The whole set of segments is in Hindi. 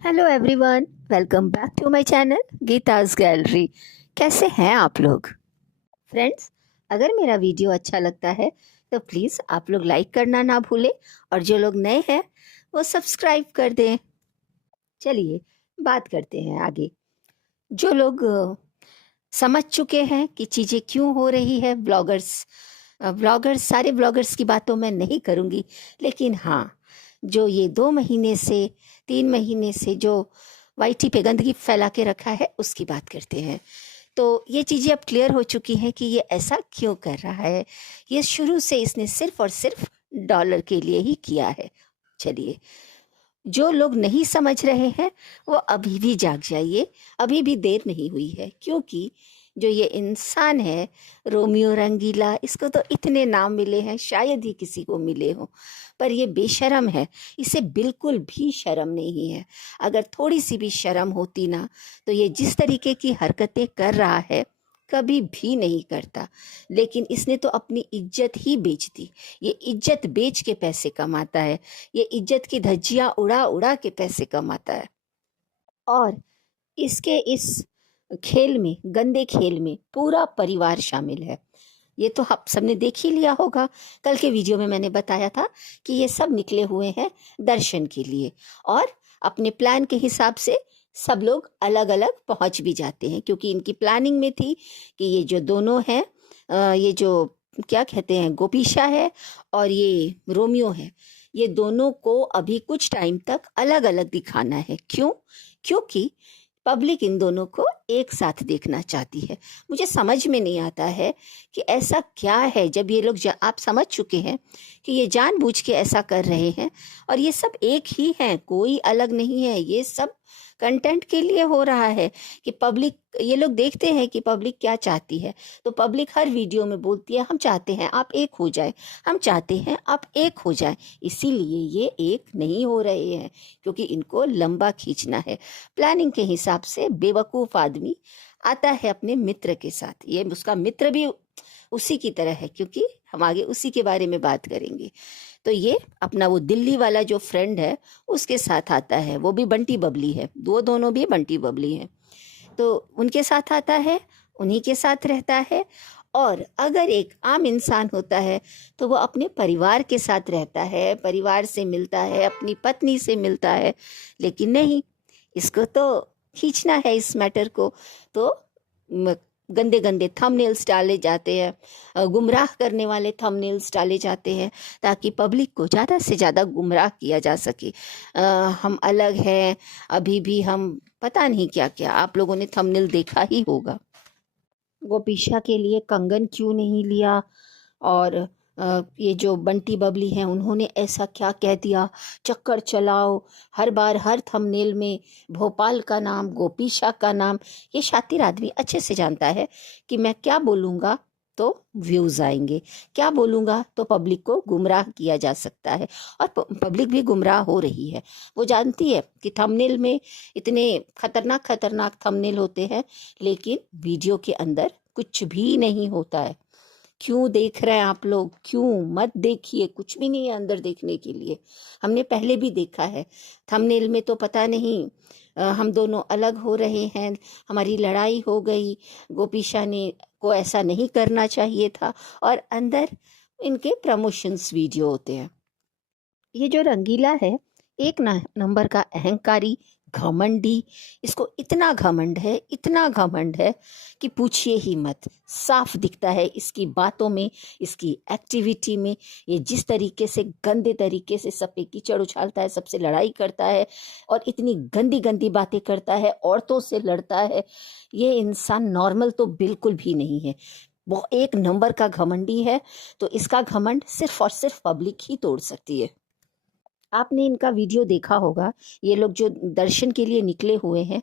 Hello everyone, welcome back to my channel Geeta's gallery. कैसे हैं आप लोग फ्रेंड्स? अगर मेरा वीडियो अच्छा लगता है तो प्लीज़ आप लोग लाइक करना ना भूलें और जो लोग नए हैं वो सब्सक्राइब कर दें। चलिए बात करते हैं आगे। जो लोग समझ चुके हैं कि चीज़ें क्यों हो रही है, ब्लॉगर्स सारे ब्लॉगर्स की बातों मैं नहीं करूँगी, लेकिन हाँ, जो ये 2 महीने से 3 महीने से जो वाईटी पे गंदगी फैला के रखा है उसकी बात करते हैं। तो ये चीज़ें अब क्लियर हो चुकी हैं कि ये ऐसा क्यों कर रहा है। ये शुरू से इसने सिर्फ और सिर्फ डॉलर के लिए ही किया है। चलिए, जो लोग नहीं समझ रहे हैं वो अभी भी जाग जाइए, अभी भी देर नहीं हुई है। क्योंकि जो ये इंसान है रोमियो रंगीला, इसको तो इतने नाम मिले हैं, शायद ही किसी को मिले हों, पर ये बेशर्म है। इसे बिल्कुल भी शर्म नहीं है। अगर थोड़ी सी भी शर्म होती ना तो ये जिस तरीके की हरकतें कर रहा है कभी भी नहीं करता। लेकिन इसने तो अपनी इज्जत ही बेच दी। ये इज्जत बेच के पैसे कमाता है, ये इज्जत की धज्जियां उड़ा उड़ा के पैसे कमाता है। और इसके इस खेल में, गंदे खेल में पूरा परिवार शामिल है। ये तो आप सबने देख ही लिया होगा। कल के वीडियो में मैंने बताया था कि ये सब निकले हुए हैं दर्शन के लिए, और अपने प्लान के हिसाब से सब लोग अलग अलग पहुंच भी जाते हैं, क्योंकि इनकी प्लानिंग में थी कि ये जो दोनों हैं, ये जो क्या कहते हैं, गोपीशा है और ये रोमियो है, ये दोनों को अभी कुछ टाइम तक अलग अलग दिखाना है। क्यों? क्योंकि पब्लिक इन दोनों को एक साथ देखना चाहती है। मुझे समझ में नहीं आता है कि ऐसा क्या है, जब ये लोग आप समझ चुके हैं कि ये जानबूझ के ऐसा कर रहे हैं और ये सब एक ही हैं, कोई अलग नहीं है। ये सब कंटेंट के लिए हो रहा है कि पब्लिक, ये लोग देखते हैं कि पब्लिक क्या चाहती है, तो पब्लिक हर वीडियो में बोलती है हम चाहते हैं आप एक हो जाए, हम चाहते हैं आप एक हो जाए। इसीलिए ये एक नहीं हो रहे हैं, क्योंकि इनको लंबा खींचना है। प्लानिंग के हिसाब से बेवकूफ़ आदमी आता है अपने मित्र के साथ, ये उसका मित्र भी उसी की तरह है, क्योंकि हम आगे उसी के बारे में बात करेंगे। तो ये अपना वो दिल्ली वाला जो फ्रेंड है उसके साथ आता है, वो भी बंटी बबली है, दोनों भी बंटी बबली हैं। तो उनके साथ आता है, उन्हीं के साथ रहता है। और अगर एक आम इंसान होता है तो वो अपने परिवार के साथ रहता है, परिवार से मिलता है, अपनी पत्नी से मिलता है। लेकिन नहीं, इसको तो खींचना है इस मैटर को। तो गंदे गंदे थंबनेल्स डाले जाते हैं, गुमराह करने वाले थंबनेल्स डाले जाते हैं, ताकि पब्लिक को ज़्यादा से ज़्यादा गुमराह किया जा सके। हम अलग हैं, अभी भी हम, पता नहीं क्या क्या आप लोगों ने थंबनेल देखा ही होगा। गोपीशा के लिए कंगन क्यों नहीं लिया, और ये जो बंटी बबली हैं उन्होंने ऐसा क्या कह दिया, चक्कर चलाओ हर बार हर थंबनेल में भोपाल का नाम, गोपीशा का नाम। ये शातिर आदमी अच्छे से जानता है कि मैं क्या बोलूँगा तो व्यूज़ आएंगे, क्या बोलूँगा तो पब्लिक को गुमराह किया जा सकता है। और पब्लिक भी गुमराह हो रही है। वो जानती है कि थंबनेल में इतने खतरनाक खतरनाक थंबनेल होते हैं, लेकिन वीडियो के अंदर कुछ भी नहीं होता है। क्यों देख रहे हैं आप लोग? क्यों? मत देखिए, कुछ भी नहीं है अंदर देखने के लिए। हमने पहले भी देखा है, थंबनेल में तो पता नहीं हम दोनों अलग हो रहे हैं, हमारी लड़ाई हो गई, गोपीशा ने को ऐसा नहीं करना चाहिए था, और अंदर इनके प्रमोशंस वीडियो होते हैं। ये जो रंगीला है, एक नंबर का अहंकारी, घमंडी। इसको इतना घमंड है, इतना घमंड है कि पूछिए ही मत। साफ दिखता है इसकी बातों में, इसकी एक्टिविटी में। ये जिस तरीके से गंदे तरीके से सब पे कीचड़ उछालता है, सबसे लड़ाई करता है और इतनी गंदी गंदी बातें करता है, औरतों से लड़ता है। ये इंसान नॉर्मल तो बिल्कुल भी नहीं है, वो एक नंबर का घमंडी है। तो इसका घमंड सिर्फ और सिर्फ पब्लिक ही तोड़ सकती है। आपने इनका वीडियो देखा होगा, ये लोग जो दर्शन के लिए निकले हुए हैं,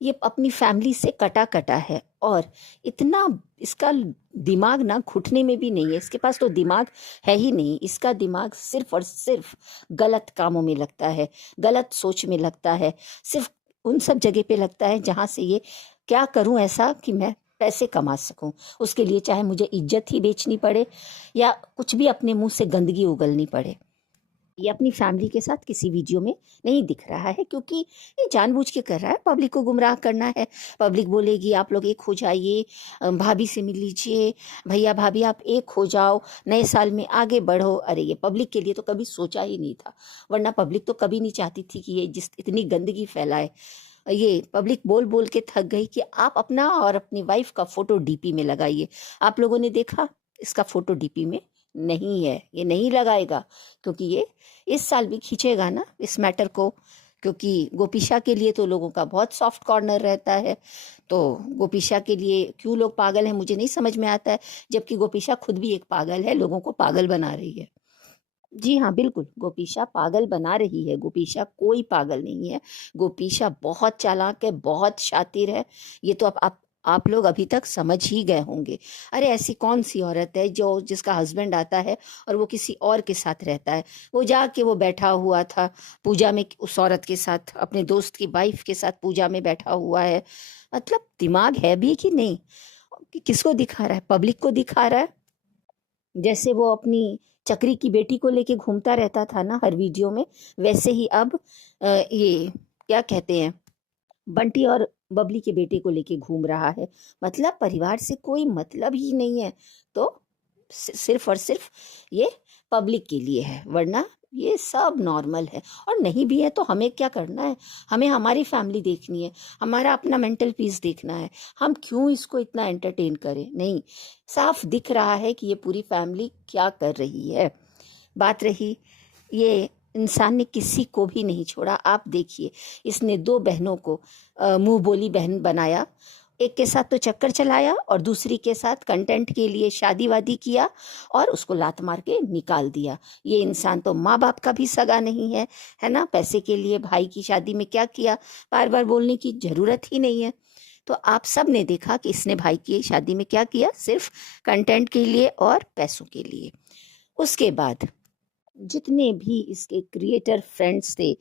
ये अपनी फैमिली से कटा कटा है, और इतना इसका दिमाग ना घुटने में भी नहीं है। इसके पास तो दिमाग है ही नहीं। इसका दिमाग सिर्फ और सिर्फ गलत कामों में लगता है, गलत सोच में लगता है, सिर्फ उन सब जगह पे लगता है जहाँ से ये क्या करूँ ऐसा कि मैं पैसे कमा सकूं। उसके लिए चाहे मुझे इज्जत ही बेचनी पड़े या कुछ भी अपने मुंह से गंदगी उगलनी पड़े। ये अपनी फैमिली के साथ किसी वीडियो में नहीं दिख रहा है, क्योंकि ये जानबूझ के कर रहा है, पब्लिक को गुमराह करना है। पब्लिक बोलेगी आप लोग एक हो जाइए, भाभी से मिल लीजिए, भैया भाभी आप एक हो जाओ, नए साल में आगे बढ़ो। अरे ये पब्लिक के लिए तो कभी सोचा ही नहीं था, वरना पब्लिक तो कभी नहीं चाहती थी कि ये जिस इतनी गंदगी फैलाए। ये पब्लिक बोल बोल के थक गई कि आप अपना और अपनी वाइफ का फोटो डीपी में लगाइए। आप लोगों ने देखा, इसका फोटो डीपी में नहीं है, ये नहीं लगाएगा, क्योंकि ये इस साल भी खींचेगा ना इस मैटर को, क्योंकि गोपीशा के लिए तो लोगों का बहुत सॉफ्ट कॉर्नर रहता है। तो गोपीशा के लिए क्यों लोग पागल हैं मुझे नहीं समझ में आता है, जबकि गोपीशा खुद भी एक पागल है, लोगों को पागल बना रही है। जी हाँ, बिल्कुल, गोपीशा पागल बना रही है। गोपीशा कोई पागल नहीं है। गोपीशा बहुत चालाक है, बहुत शातिर है। ये तो आप लोग अभी तक समझ ही गए होंगे। अरे ऐसी कौन सी औरत है जो जिसका हस्बैंड आता है और वो किसी और के साथ रहता है। वो जाके वो बैठा हुआ था पूजा में उस औरत के साथ, अपने दोस्त की वाइफ के साथ पूजा में बैठा हुआ है। मतलब दिमाग है भी कि नहीं? किसको दिखा रहा है? पब्लिक को दिखा रहा है। जैसे वो अपनी चक्री की बेटी को लेके घूमता रहता था ना हर वीडियो में, वैसे ही अब ये क्या कहते हैं, बंटी और बबली के बेटे को लेके घूम रहा है। मतलब परिवार से कोई मतलब ही नहीं है। तो सिर्फ और सिर्फ ये पब्लिक के लिए है, वरना ये सब नॉर्मल है। और नहीं भी है तो हमें क्या करना है? हमें हमारी फैमिली देखनी है, हमारा अपना मेंटल पीस देखना है। हम क्यों इसको इतना एंटरटेन करें? नहीं, साफ दिख रहा है कि ये पूरी फैमिली क्या कर रही है। बात रही, ये इंसान ने किसी को भी नहीं छोड़ा। आप देखिए, इसने दो बहनों को मुंह बोली बहन बनाया। एक के साथ तो चक्कर चलाया और दूसरी के साथ कंटेंट के लिए शादी वादी किया और उसको लात मार के निकाल दिया। ये इंसान तो माँ बाप का भी सगा नहीं है ना? पैसे के लिए भाई की शादी में क्या किया, बार बार बोलने की जरूरत ही नहीं है। तो आप सब ने देखा कि इसने भाई की शादी में क्या किया, सिर्फ कंटेंट के लिए और पैसों के लिए। उसके बाद जितने भी इसके क्रिएटर फ्रेंड्स थे,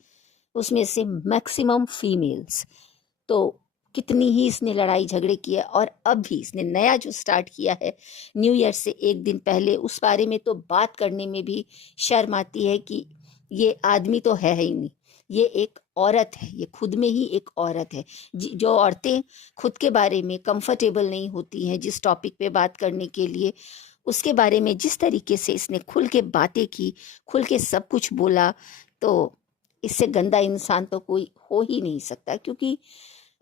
उसमें से मैक्सिमम फीमेल्स। तो कितनी ही इसने लड़ाई झगड़े किए, और अब भी इसने नया जो स्टार्ट किया है न्यू ईयर से एक दिन पहले, उस बारे में तो बात करने में भी शर्म आती है कि ये आदमी तो है ही नहीं, ये एक औरत है, ये खुद में ही एक औरत है। जो औरतें खुद के बारे में कंफर्टेबल नहीं होती हैं जिस टॉपिक पे बात करने के लिए, उसके बारे में जिस तरीके से इसने खुल के बातें की, खुल के सब कुछ बोला, तो इससे गंदा इंसान तो कोई हो ही नहीं सकता। क्योंकि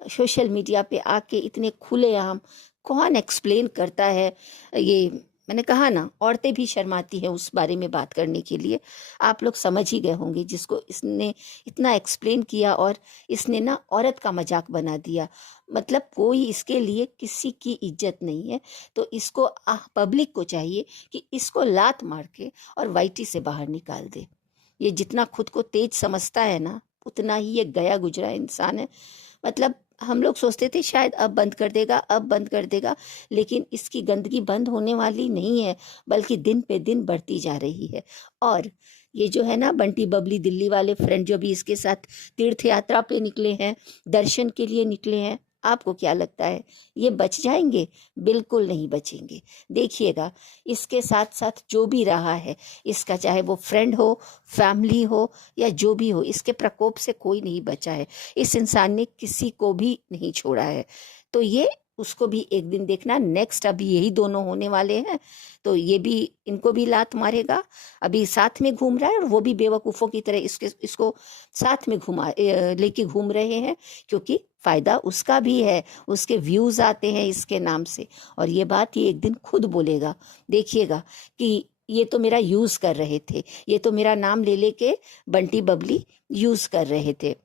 सोशल मीडिया पे आके इतने खुलेआम कौन एक्सप्लेन करता है? ये मैंने कहा ना, औरतें भी शर्माती हैं उस बारे में बात करने के लिए। आप लोग समझ ही गए होंगे जिसको इसने इतना एक्सप्लेन किया, और इसने ना औरत का मजाक बना दिया। मतलब कोई इसके लिए किसी की इज्जत नहीं है। तो इसको पब्लिक को चाहिए कि इसको लात मार के और वाईटी से बाहर निकाल दे। ये जितना खुद को तेज समझता है ना, उतना ही ये गया गुजरा इंसान है। मतलब हम लोग सोचते थे शायद अब बंद कर देगा, अब बंद कर देगा, लेकिन इसकी गंदगी बंद होने वाली नहीं है, बल्कि दिन पे दिन बढ़ती जा रही है। और ये जो है ना बंटी बबली दिल्ली वाले फ्रेंड जो भी इसके साथ तीर्थ यात्रा पे निकले हैं, दर्शन के लिए निकले हैं, आपको क्या लगता है ये बच जाएंगे? बिल्कुल नहीं बचेंगे। देखिएगा, इसके साथ साथ जो भी रहा है इसका, चाहे वो फ्रेंड हो, फैमिली हो, या जो भी हो, इसके प्रकोप से कोई नहीं बचा है। इस इंसान ने किसी को भी नहीं छोड़ा है। तो ये उसको भी एक दिन देखना, नेक्स्ट अभी यही दोनों होने वाले हैं, तो ये भी इनको भी लात मारेगा। अभी साथ में घूम रहा है और वो भी बेवकूफ़ों की तरह इसको साथ में लेके घूम रहे हैं, क्योंकि फायदा उसका भी है, उसके व्यूज आते हैं इसके नाम से। और ये बात ये एक दिन खुद बोलेगा, देखिएगा कि ये तो मेरा यूज कर रहे थे, ये तो मेरा नाम ले लेके बंटी बबली यूज कर रहे थे।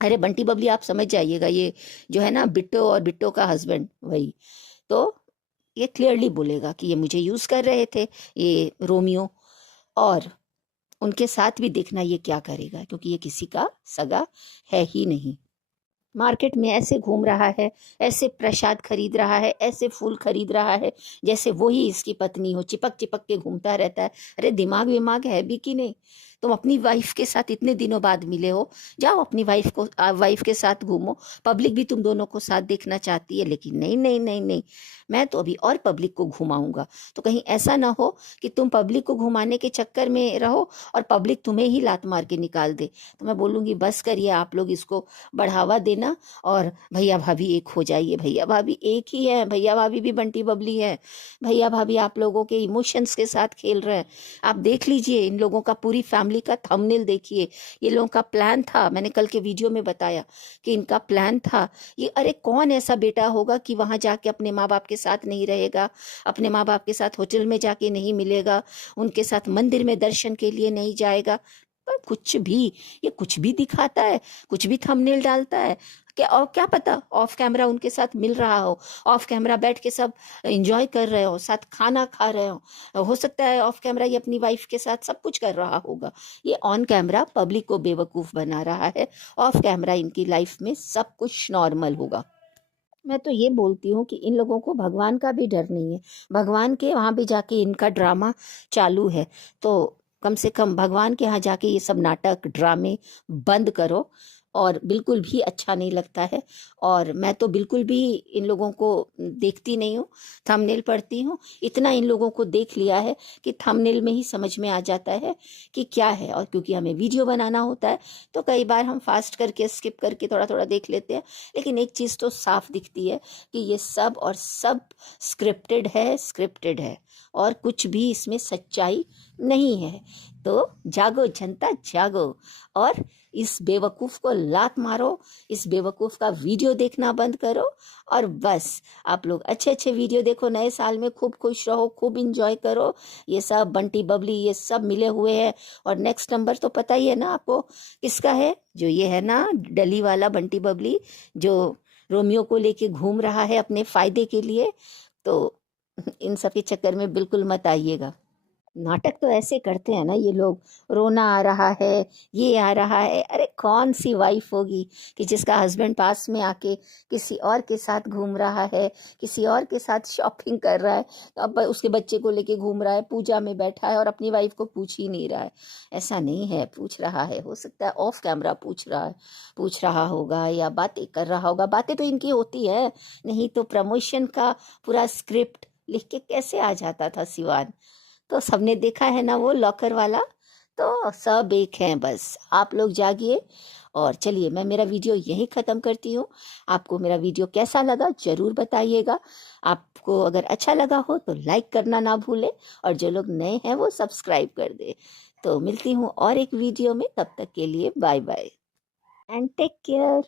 अरे बंटी बबली आप समझ जाइएगा, ये जो है ना बिट्टो और बिट्टो का हस्बैंड वही, तो ये क्लियरली बोलेगा कि ये मुझे यूज कर रहे थे, ये रोमियो। और उनके साथ भी देखना ये क्या करेगा, क्योंकि ये किसी का सगा है ही नहीं। मार्केट में ऐसे घूम रहा है, ऐसे प्रसाद खरीद रहा है, ऐसे फूल खरीद रहा है जैसे वो ही इसकी पत्नी हो, चिपक चिपक के घूमता रहता है। अरे दिमाग विमाग है भी कि नहीं? तुम अपनी वाइफ के साथ इतने दिनों बाद मिले हो, जाओ अपनी वाइफ के साथ घूमो। पब्लिक भी तुम दोनों को साथ देखना चाहती है, लेकिन नहीं नहीं नहीं नहीं, मैं तो अभी और पब्लिक को घुमाऊंगा। तो कहीं ऐसा ना हो कि तुम पब्लिक को घुमाने के चक्कर में रहो और पब्लिक तुम्हें ही लात मार के निकाल दे। तो मैं बोलूंगी बस करिए आप लोग, इसको बढ़ावा देना और भैया भाभी एक हो जाइए। भैया भाभी एक ही है, भैया भाभी भी बंटी बबली है। भैया भाभी आप लोगों के इमोशंस के साथ खेल रहे हैं। आप देख लीजिए इन लोगों का, पूरी फैमिली का थंबनेल देखिए। ये लोगों का प्लान था, मैंने कल के वीडियो में बताया कि इनका प्लान था ये। अरे कौन ऐसा बेटा होगा कि वहां जाके अपने माँ बाप के साथ नहीं रहेगा, अपने माँ बाप के साथ होटल में जाके नहीं मिलेगा, उनके साथ मंदिर में दर्शन के लिए नहीं जाएगा। पर कुछ भी, ये कुछ भी दिखाता है, कुछ भी थंबनेल डालता है। क्या, और क्या पता ऑफ कैमरा उनके साथ मिल रहा हो, ऑफ कैमरा बैठ के सब एंजॉय कर रहे हो, साथ खाना खा रहे हो सकता है ऑफ कैमरा ये अपनी वाइफ के साथ सब कुछ कर रहा होगा। ये ऑन कैमरा पब्लिक को बेवकूफ बना रहा है, ऑफ कैमरा इनकी लाइफ में सब कुछ नॉर्मल होगा। मैं तो ये बोलती हूँ कि इन लोगों को भगवान का भी डर नहीं है। भगवान के वहाँ भी जाके इनका ड्रामा चालू है, तो कम से कम भगवान के यहाँ जाके ये सब नाटक ड्रामे बंद करो। और बिल्कुल भी अच्छा नहीं लगता है। और मैं तो बिल्कुल भी इन लोगों को देखती नहीं हूँ, थंबनेल पढ़ती हूँ। इतना इन लोगों को देख लिया है कि थंबनेल में ही समझ में आ जाता है कि क्या है। और क्योंकि हमें वीडियो बनाना होता है तो कई बार हम फास्ट करके स्किप करके थोड़ा थोड़ा देख लेते हैं। लेकिन एक चीज़ तो साफ दिखती है कि ये सब और सब स्क्रिप्टेड है, स्क्रिप्टेड है, और कुछ भी इसमें सच्चाई नहीं है। तो जागो जनता जागो, और इस बेवकूफ़ को लात मारो, इस बेवकूफ़ का वीडियो देखना बंद करो। और बस आप लोग अच्छे अच्छे वीडियो देखो, नए साल में खूब खुश रहो, खूब इंजॉय करो। ये सब बंटी बबली ये सब मिले हुए हैं। और नेक्स्ट नंबर तो पता ही है ना आपको किसका है, जो ये है ना डली वाला बंटी बबली, जो रोमियो को लेके घूम रहा है अपने फायदे के लिए। तो इन सब के चक्कर में बिल्कुल मत आइएगा। नाटक तो ऐसे करते हैं ना ये लोग, रोना आ रहा है, ये आ रहा है। अरे कौन सी वाइफ होगी कि जिसका हस्बैंड पास में आके किसी और के साथ घूम रहा है, किसी और के साथ शॉपिंग कर रहा है, अब उसके बच्चे को लेके घूम रहा है, पूजा में बैठा है और अपनी वाइफ को पूछ ही नहीं रहा है। ऐसा नहीं है, पूछ रहा है, हो सकता है ऑफ कैमरा पूछ रहा है, पूछ रहा होगा या बातें कर रहा होगा। बातें तो इनकी होती है, नहीं तो प्रमोशन का पूरा स्क्रिप्ट लिख के कैसे आ जाता था सिवान। तो सबने देखा है ना वो लॉकर वाला। तो सब एक हैं, बस आप लोग जागिए। और चलिए मैं मेरा वीडियो यहीं ख़त्म करती हूँ। आपको मेरा वीडियो कैसा लगा ज़रूर बताइएगा। आपको अगर अच्छा लगा हो तो लाइक करना ना भूलें, और जो लोग नए हैं वो सब्सक्राइब कर दें। तो मिलती हूँ और एक वीडियो में, तब तक के लिए bye bye and take care.